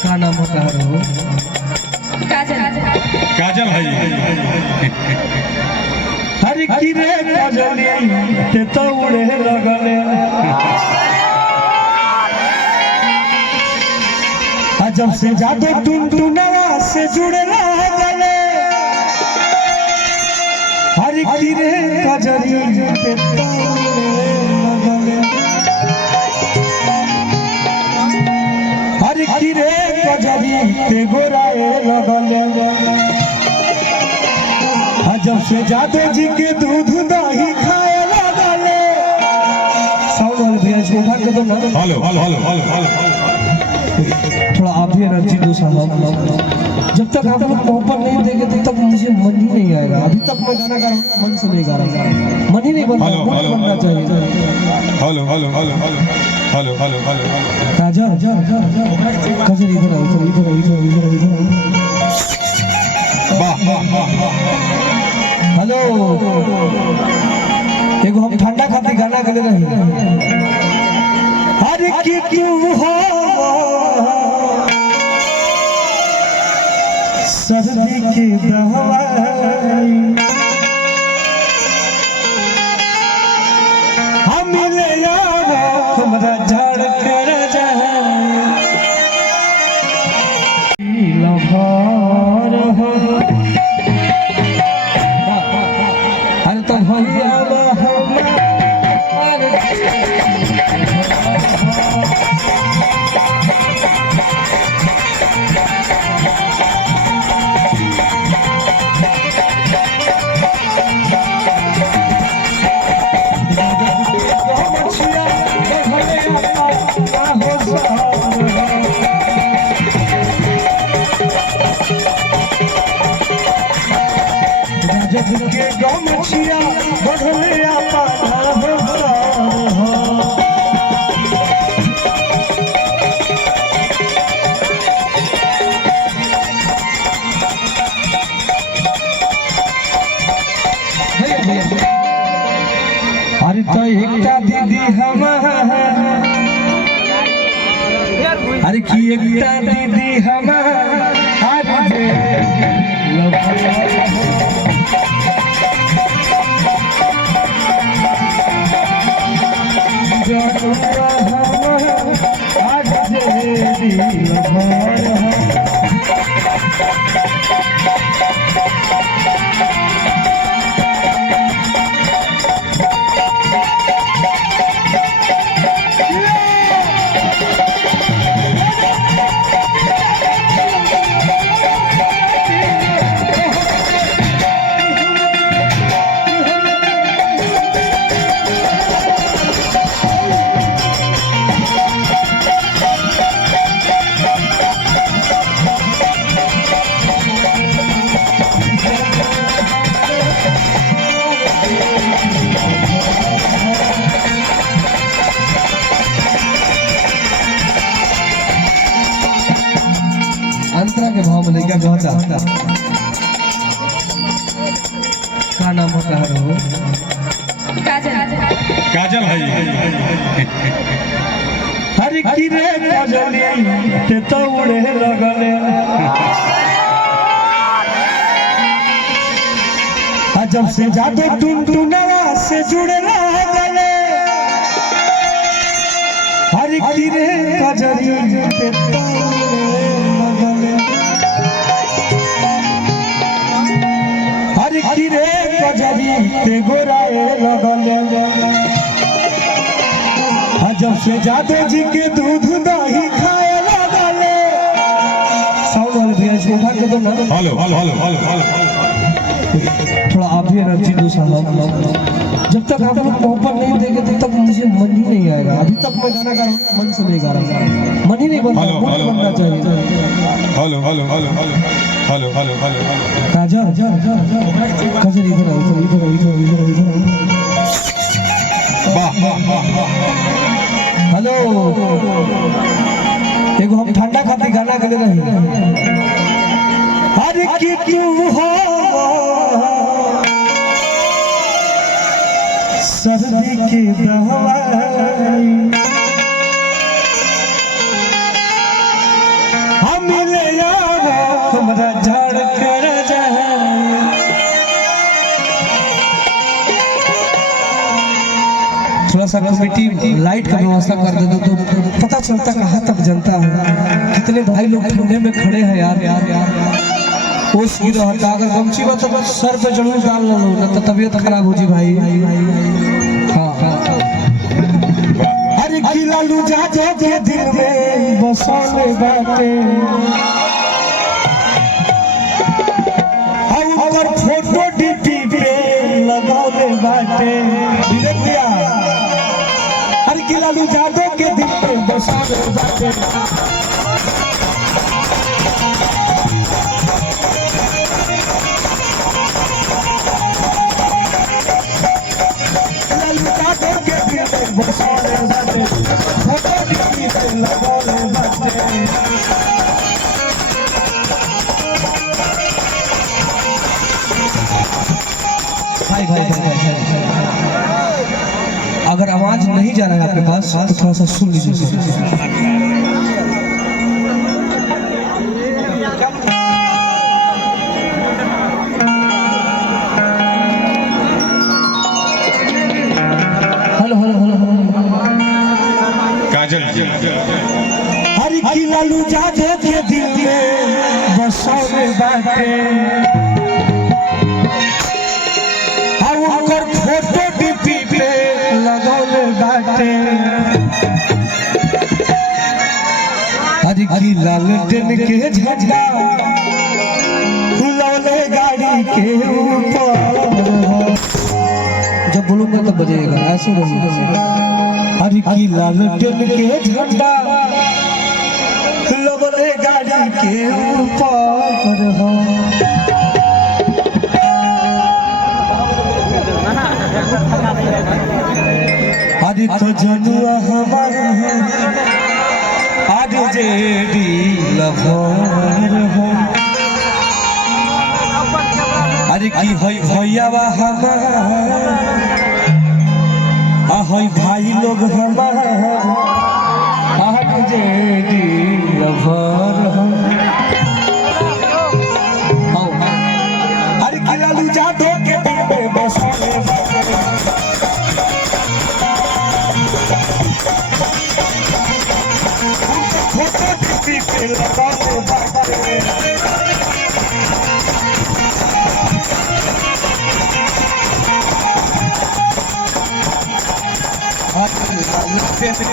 क्या नाम होता है वो? काजल है हरी किरे काजली ते तो उड़े लगले जब से जादू टुनटुनवा से जुड़े लगले हरी किरे काजली ते तो उड़े लगले हरी किरे काजली ते गोराए लगले जब से जादू जी के दूध दही खाए लगले साउंड वाले भैया इसको उठा के दो ना। हेलो हेलो हेलो हेलो थोड़ा आप भी एनर्जी दो साहब। जब तक आप लोग ऊपर नहीं देंगे तब तक मुझे मन ही नहीं आएगा। अभी तक मैं गाना गा रहा हूँ, मन से नहीं गा रहा, मन ही नहीं बन रहा, मन बनना चाहिए। Hello hello hello hello hello hello Kajal Kajal इधर आओ, इधर इधर इधर इधर वाह वाह वाह हेलो एगो हम ठंडा खातिर गाना गले रही अरे कि क्यों हो सर्दी की दवाई हम ले आओ हमरा झाड़ कर जाए लहर हो अरे तो भैया के गमछिया बढ़ले पाला हो अरे तो एकटा दीदी हम अरे की एकटा दीदी हम अंतरा के भाव में क्या कहता क्या नाम होता है वो? काजल है हरी किरे काजली ते तो उड़े लगले जब से जादू टुनटुनवा से जुड़े लगले हरी किरे काजली ते तो हरी किरे काजली ते गोराए लगले जब से जादू जी के दूध दही खाए लगले साउंड वाले भैया इसको उठा के दो ना। हेलो हेलो हेलो हेलो थोड़ा आप भी एनर्जी दो साहब। जब तक आप लोग ऊपर नहीं देंगे तब तक मुझे मन ही नहीं आएगा। अभी तक मैं गाना गा रहा हूँ, मन से नहीं गा रहा, मन ही नहीं बन रहा, मन बनना चाहिए। Hello hello hello hello hello hello Kajal Kajal इधर आओ, इधर इधर इधर इधर वाह वाह वाह हेलो एगो हम ठंडा खातिर गाना गले रही अरे कि क्यों हो सर्दी की दवाई झाड़ कर जाए। थोड़ा सा कमेटी लाइट का व्यवस्था कर दे तो पता चलता कहाँ तक जनता है। कितने भाई लोग ठंडे में खड़े हैं यार यार यार। ओस की रहता अगर गमछी बात तो सर पे जरूर डाल लो ना तो तबीयत खराब हो जी भाई। हाँ हाँ अरे किला लुजा जे दिल में बसौले बाटे और फोटो डीपी पे लगौले बाटे। भैया अरे किला लुजा के दिल में बसौले बाटे। भाई भाई अगर आवाज नहीं जा रहा है आपके पास तो थोड़ा सा सुन लीजिए। हेलो हेलो हेलो काजल हरी की लालू जादे के दिल में बसौले बाटे और फोटो डीपी पे लगौले बाटे। हरी की लालटेन के झंडा लौले गाड़ी के ऊपर। जब बोलूंगा तब बजेगा ऐसे रहेगा। हरी की लालटेन के झंडा लौले गाड़ी के ऊपर हो। आज तो जनुआ हमारा है आज जेडी लहर हो। अरे की होई भैया हमारा होई भाई लोग हमारा आज जेडी लहर हो। अरे की लालू जादो के दिल में बसौले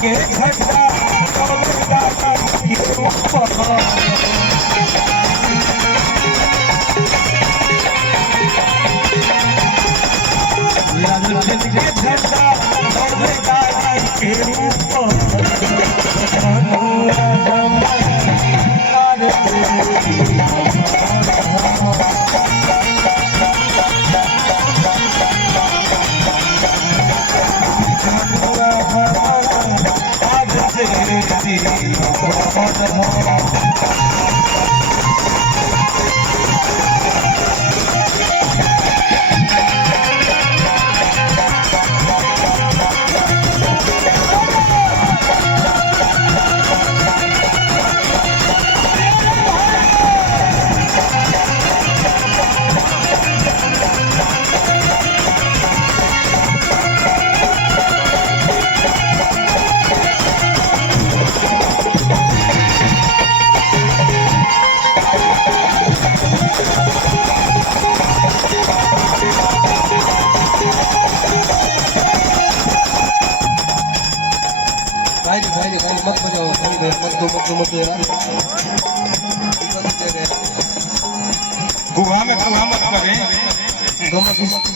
के झंडा मत बजाओ मत गुहा में गुहा मत करें।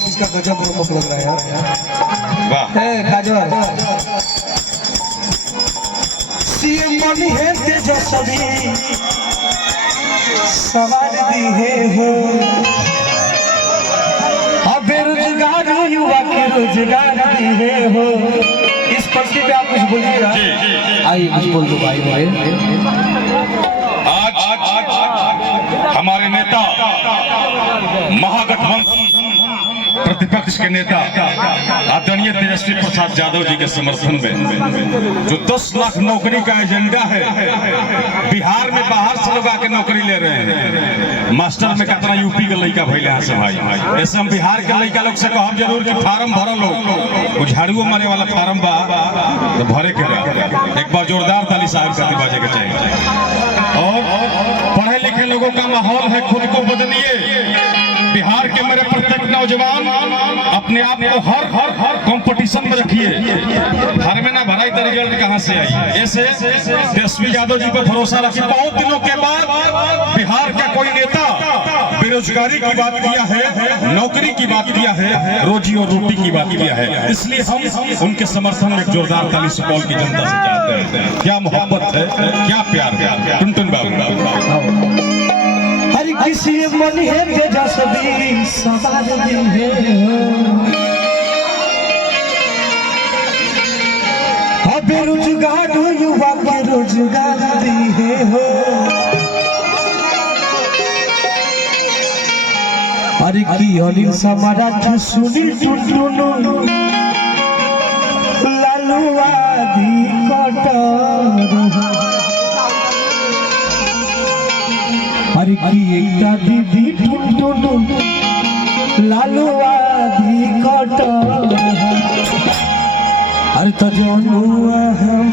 इसका गजब रमक लग रहा है यार। वाह काजल सीएम बनी है तेजस्वी सवाल दी है हो। अब बेरोजगार युवा के रोजगार दी है हो। इस पंक्ति पे आप कुछ बोलिएगा। आइए कुछ बोल दो भाई भाई। आज हमारे नेता महागठबंधन प्रतिपक्ष के नेता आदरणीय तेजस्वी प्रसाद यादव जी के समर्थन में जो 10 लाख नौकरी का एजेंडा है, बिहार में बाहर से लोग आके नौकरी ले रहे हैं। मास्टर में कितना यूपी के लड़का भैले यहाँ से भाई, ऐसे हम बिहार के लड़का लोग से कहब जरूर कि फार्म भरो लोग, झाड़ुओ मारे वाला फार्म बा तो भरे के रहा। एक बार जोरदार ताली साहब का बाजे के चाहिए। और पढ़े लिखे लोगों का माहौल है, खुद को बदलिए। बिहार के मेरे प्रत्येक नौजवान अपने आप को हर कंपटीशन में रखिए। घर में ना भराई तो रिजल्ट कहाँ से आई। ऐसे तेजस्वी यादव जी पर भरोसा रखिए। बहुत दिनों के बाद बिहार का कोई नेता बेरोजगारी की बात किया है, नौकरी की बात किया है, रोजी और रोटी की बात किया है। इसलिए हम उनके समर्थन में जोरदार ताली सुपौल की जनता से चाहते हैं। क्या मोहब्बत है, क्या प्यार है। टुनटुन बाबू हर किसी मन है तेजस्वी सवार दिल है बेरोजगार युवा के रोजगार दिए हो। अरे की अनिल सम्राट सुनील टुनटुन लालुआ दी कटर। अरे की एकटा दीदी टुनटुन लालुआ दी कटर। अरे तो जनुआ हम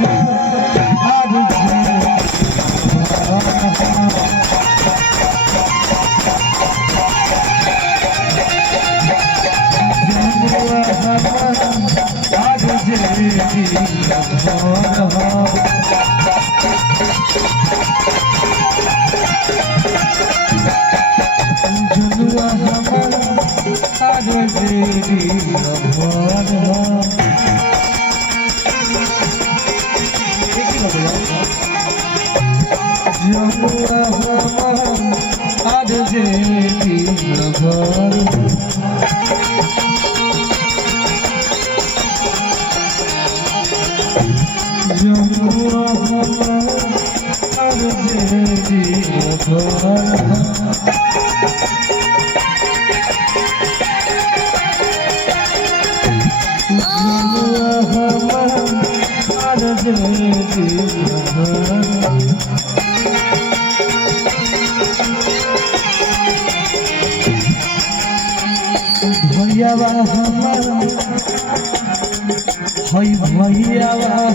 भैया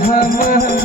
हमारा